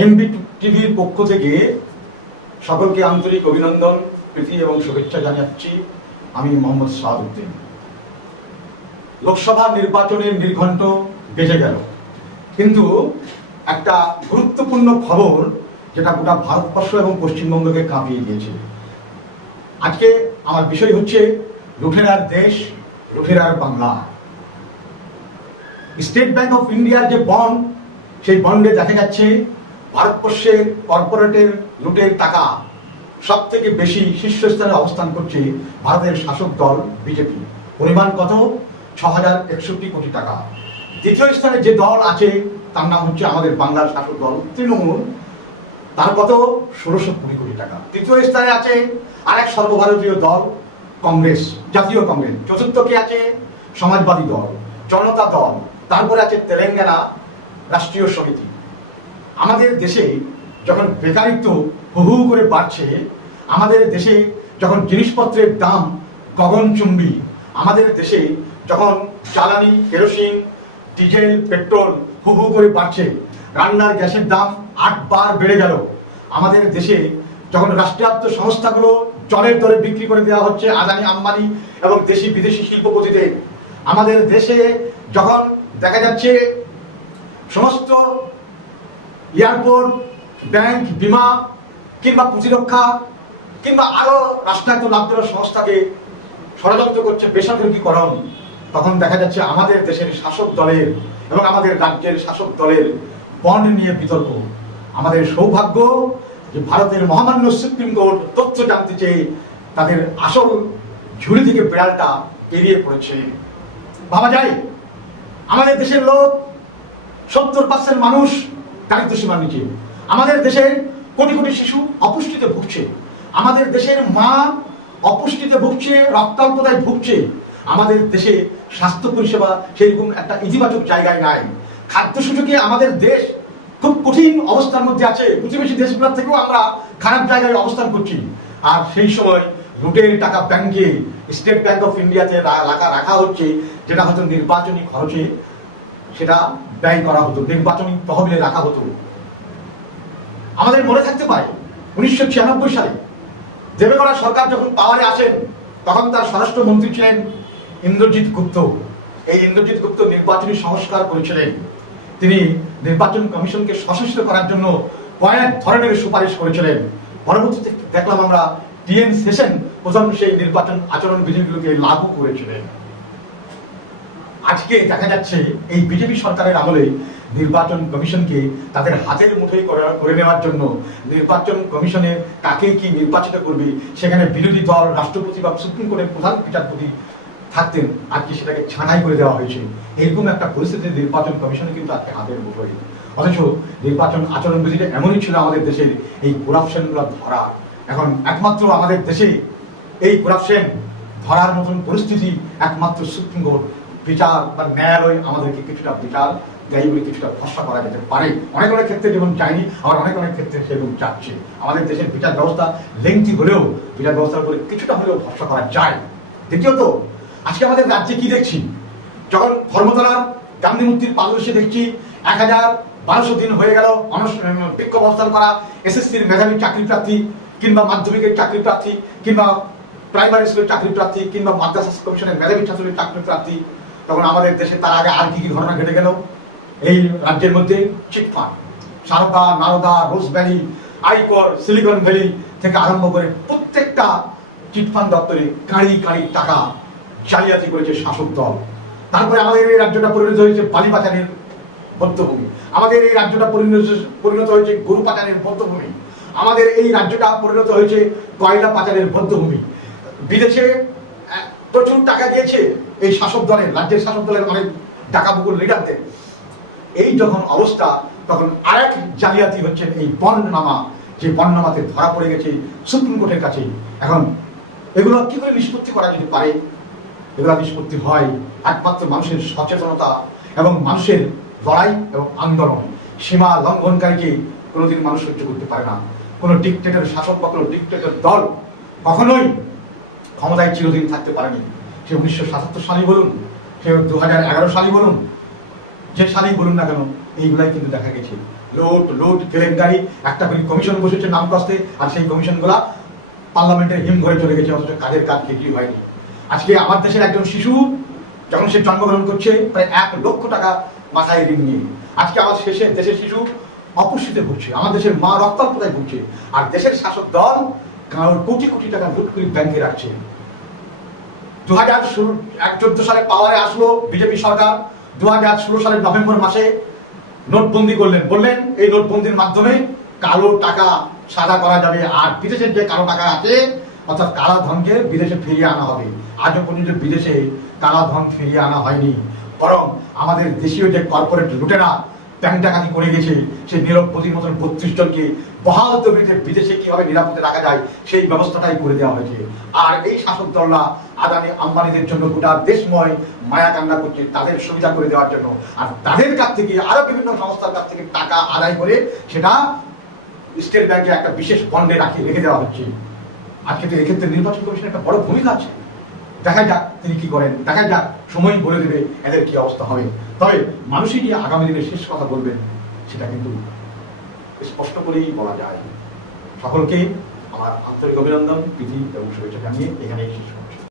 MB টিভির পক্ষ থেকে সকলকে আন্তরিক অভিনন্দন, প্রীতি এবং শুভেচ্ছা জানাচ্ছি। আমি মোহাম্মদ সাহাবুদ্দিন লোকসভা নির্বাচনের নির্ঘণ্ট বেজে গেল। কিন্তু একটা গুরুত্বপূর্ণ খবর যেটা গোটা ভারতবর্ষ এবং পশ্চিমবঙ্গকে কাঁপিয়ে দিয়েছে। আজকে আমার বিষয় হচ্ছে লুঠেরার দেশ লুঠেরার বাংলা। স্টেট ব্যাংক অফ ইন্ডিয়ার যে বন্ড, সেই বন্ডে দেখা যাচ্ছে ভারতবর্ষের কর্পোরেটের লুটের টাকা সব থেকে বেশি শীর্ষস্থানে অবস্থান করছে ভারতের শাসক দল, বিজেপি। পরিমাণ কত? ছ হাজার একষট্টি কোটি টাকা। দ্বিতীয় স্থানে যে দল আছে, তার নাম হচ্ছে আমাদের বাংলার শাসক দল, তৃণমূল। তার কত? ষোলোশো কোটি কোটি টাকা। তৃতীয় স্থানে আছে আরেক সর্বভারতীয় দল, কংগ্রেস, জাতীয় কংগ্রেস। চতুর্থ কে আছে? সমাজবাদী দল, জনতা দল। তারপরে আছে তেলেঙ্গানা, রাষ্ট্রীয় সমিতি। আমাদের দেশে যখন বেকারিত্ব হু করে বাড়ছে, আমাদের দেশে যখন জিনিসপত্রের দাম গগনচুম্বী, আমাদের দেশে যখন জ্বালানি, কেরোসিন, ডিজেল, পেট্রোল হু হু করে বাড়ছে, রান্নার গ্যাসের দাম আটবার বেড়ে গেল। আমাদের দেশে যখন রাষ্ট্রায়ত্ত সংস্থাগুলো জলের দরে বিক্রি করে দেওয়া হচ্ছে আদানি, আম্বানি এবং দেশি বিদেশি শিল্পপতিদের আমাদের দেশে যখন দেখা যাচ্ছে সমস্ত এয়ারপোর্ট, ব্যাংক, বিমা, কিংবা পুঁজিরক্ষা কিংবা আরও রাষ্ট্রায়ত্ত লাভজনক সংস্থাকে ষড়যন্ত্র করছে বেসরকারিকরণ তখন দেখা যাচ্ছে আমাদের দেশের শাসক দলের এবং আমাদের রাজ্যের শাসক দলের বন্ড নিয়ে বিতর্ক। আমাদের সৌভাগ্য যে ভারতের মহামান্য সুপ্রিম কোর্ট তথ্য জানতে চেয়ে তাদের আসল ঝুড়ি থেকে বিড়ালটা পেরিয়ে পড়েছে। ভাবা যায়, আমাদের দেশের লোক সত্তর পার্সেন্ট মানুষ দারিদ্র সীমার নিচে। আমাদের দেশের কোটি কোটি শিশু অপুষ্টিতে ভুগছে। আমাদের দেশের মা অপুষ্টিতে ভুগছে, রক্তাল্পতায় ভুগছে। আমাদের দেশে স্বাস্থ্য পরিষেবা সেরকম একটা ইতিবাচক জায়গায় নাই। খাদ্য সূচকে আমাদের দেশ খুব কঠিন অবস্থার মধ্যে আছে। প্রতিবেশী দেশগুলোর থেকেও আমরা খারাপ জায়গায় অবস্থান করছি। আর সেই সময় লুটের টাকা ব্যাংকে স্টেট ব্যাংক অফ ইন্ডিয়াতে রাখা হচ্ছে, যেটা হয়তো নির্বাচনী খরচে সেটা ব্যয় করা হতো, নির্বাচনী তহবিলে রাখা হতো। আমাদের মনে থাকতে পারে, উনিশশো ছিয়ানব্বই সালে দেবেগৌড়া সরকার যখন পাওয়ারে আসেন, তখন তার স্বরাষ্ট্রমন্ত্রী ছিলেন ইন্দ্রজিৎ গুপ্ত। এই ইন্দ্রজিৎ গুপ্ত নির্বাচনী সংস্কার করেছিলেন। তিনি নির্বাচন কমিশনকে সশস্ত্র করার জন্য কয়েক ধরনের সুপারিশ করেছিলেন। পরবর্তীতে দেখলাম আমরা টিএন সেশন প্রথম সেই নির্বাচন আচরণ বিধিগুলোকে লাগু করেছিলেন। আজকে দেখা যাচ্ছে এই বিজেপি সরকারের আমলে নির্বাচন কমিশনকে তাদের হাতের মুঠোয় করা- নেওয়ার জন্য নির্বাচন কমিশনের কাকে কি নির্বাচিত করবে? সেখানে বিরোধী দল, রাষ্ট্রপতি বা সুপ্রিম কোর্টের প্রধান বিচারপতি থাকতেন। আজকে সেটাকে ছাঁটাই করে দেওয়া হয়েছে। এরকম একটা পরিস্থিতি নির্বাচন কমিশনে কিন্তু আজকে হাতের মুঠোয়। অথচ নির্বাচন আচরণ বিধিটা এমনই ছিল আমাদের দেশের এই করাপশনগুলো ধরা। এখন একমাত্র আমাদের দেশে এই করাপশন ধরার মতন পরিস্থিতি একমাত্র সুপ্রিম কোর্ট বিচার বা ন্যায়ালয় আমাদেরকে কিছুটা বিচার দেয় বলে কিছুটা ভরসা করা যেতে পারে। অনেক অনেক ক্ষেত্রে যেমন যায়নি আবার অনেক অনেক ক্ষেত্রে সেরকম যাচ্ছে আমাদের দেশের বিচার ব্যবস্থা লেংথি হলেও, বিচার ব্যবস্থার উপরে কিছুটা হলেও ভরসা করা যায়। দ্বিতীয়ত, আজকে আমাদের রাজ্যে কি দেখছি? যখন ধর্মতলার গান্ধী মূর্তির পাদদেশে দেখছি, এক হাজার বারোশো দিন হয়ে গেল বিক্ষোভ অবস্থান করা, এসএসসির মেধাবী চাকরি প্রার্থী কিংবা মাধ্যমিকের চাকরি প্রার্থী কিংবা প্রাইমারি স্কুলের চাকরি প্রার্থী কিংবা মাদ্রাসা কমিশনের মেধাবী ছাত্রের চাকরি প্রার্থী তখন আমাদের দেশে তার আগে আর কি কি ঘটনা ঘটে গেল? এই রাজ্যের মধ্যে chit fund Saradha, Narada, rose valley, Icore, silicon valley থেকে আরম্ভ করে প্রত্যেকটা চিটফান্ড দপ্তরে কাঁড়ি কাঁড়ি টাকা জালিয়াতি করেছে শাসক দল। তারপরে আমাদের এই রাজ্যটা পরিণত হয়েছে বালি পাচারের বদ্ধভূমি। আমাদের এই রাজ্যটা পরিণত পরিণত হয়েছে গরু পাচারের বদ্ধভূমি। আমাদের এই রাজ্যটা পরিণত হয়েছে কয়লা পাচারের বদ্ধভূমি। বিদেশে প্রচুর টাকা দিয়েছে এই শাসক দলের, রাজ্যের শাসক দলের অনেক টাকা বুকুর লিডারদের এই যখন অবস্থা, তখন আরেক জালিয়াতি হচ্ছেন এই বর্ণনামা, যে বর্ণনামাতে ধরা পড়ে গেছে সুপ্রিম কোর্টের কাছে এখন এগুলো কি করে নিষ্পত্তি করা যেতে পারে? এগুলো নিষ্পত্তি হয় একমাত্র মানুষের সচেতনতা এবং মানুষের লড়াই এবং আন্দোলন। সীমা লঙ্ঘনকারীকে কোনোদিন মানুষ সহ্য করতে পারে না। কোনো ডিকটেটর শাসক বা কোনো ডিকটেটর দল কখনোই ক্ষমতায় চিরদিন থাকতে পারেনি। সে উনিশশো সাতাত্তর সালই বলুন, সে দু হাজার এগারো সালই বলুন, যে সালেই বলুন না কেন, এইগুলাই কিন্তু দেখা গেছে। লোট লোট কেলেঙ্কারি, একটা করে কমিশন বসেছে নাম কস্তে আর সেই কমিশনগুলা পার্লামেন্টের হিম ঘরে চলে গেছে, অথচ কাজের কাজ কিছুই হয়নি। আজকে আমার দেশের একজন শিশু, যখন সে জন্মগ্রহণ করছে, প্রায় এক লক্ষ টাকা মাথায় ঋণ নিয়ে। আজকে আমার শেষে দেশের শিশু অপুষ্টিতে ভুগছে, আমার দেশের মা রক্তাল্পতায় ভুগছে, আর দেশের শাসক দল কারোর কোটি কোটি টাকা লুট করে ব্যাংকে রাখছে। দু ষোলো, এক চোদ্দ সালে পাওয়ারে আসলো বিজেপি সরকার। দু হাজার ষোলো সালের নভেম্বর মাসে নোটবন্দি করলেন। বললেন, এই নোটবন্দির মাধ্যমে কালো টাকা সাদা করা যাবে। আর বিদেশের যে কালো টাকা আছে, অর্থাৎ কালা ধনকে বিদেশে ফিরিয়ে আনা হবে। আজও পর্যন্ত বিদেশে কালা ধন ফিরিয়ে আনা হয়নি। বরং আমাদের দেশীয় যে কর্পোরেট লুটেরা ব্যাংক ডাকাতি করে গেছে, সেই নীরব মোদীর মতন বত্রিশ জনকে বহাল তবিতে বিদেশে কীভাবে নিরাপদে রাখা যায়, সেই ব্যবস্থাটাই করে দেওয়া হয়েছে। আর এই শাসক দলরা আদানি আম্বানিদের জন্য গোটা দেশময় মায়া কান্না করছে, তাদের সুবিধা করে দেওয়ার জন্য। আর তাদের কাছ থেকে আরও বিভিন্ন সংস্থার কাছ থেকে টাকা আদায় করে সেটা স্টেট ব্যাংকে একটা বিশেষ বন্ডে রাখি, রেখে দেওয়া হচ্ছে। আজকে তো এক্ষেত্রে নির্বাচন কমিশনের একটা বড় ভূমিকা আছে। দেখা যাক তিনি কি করেন, দেখা যাক সময় বলে দেবে এদের কি অবস্থা হবে। তবে মানুষই যে আগামী দিনে শেষ কথা বলবেন, সেটা কিন্তু স্পষ্ট করেই বলা যায় সকলকে আমার আন্তরিক অভিনন্দন প্রীতি এবং শুভেচ্ছা জানিয়ে এখানেই শেষ।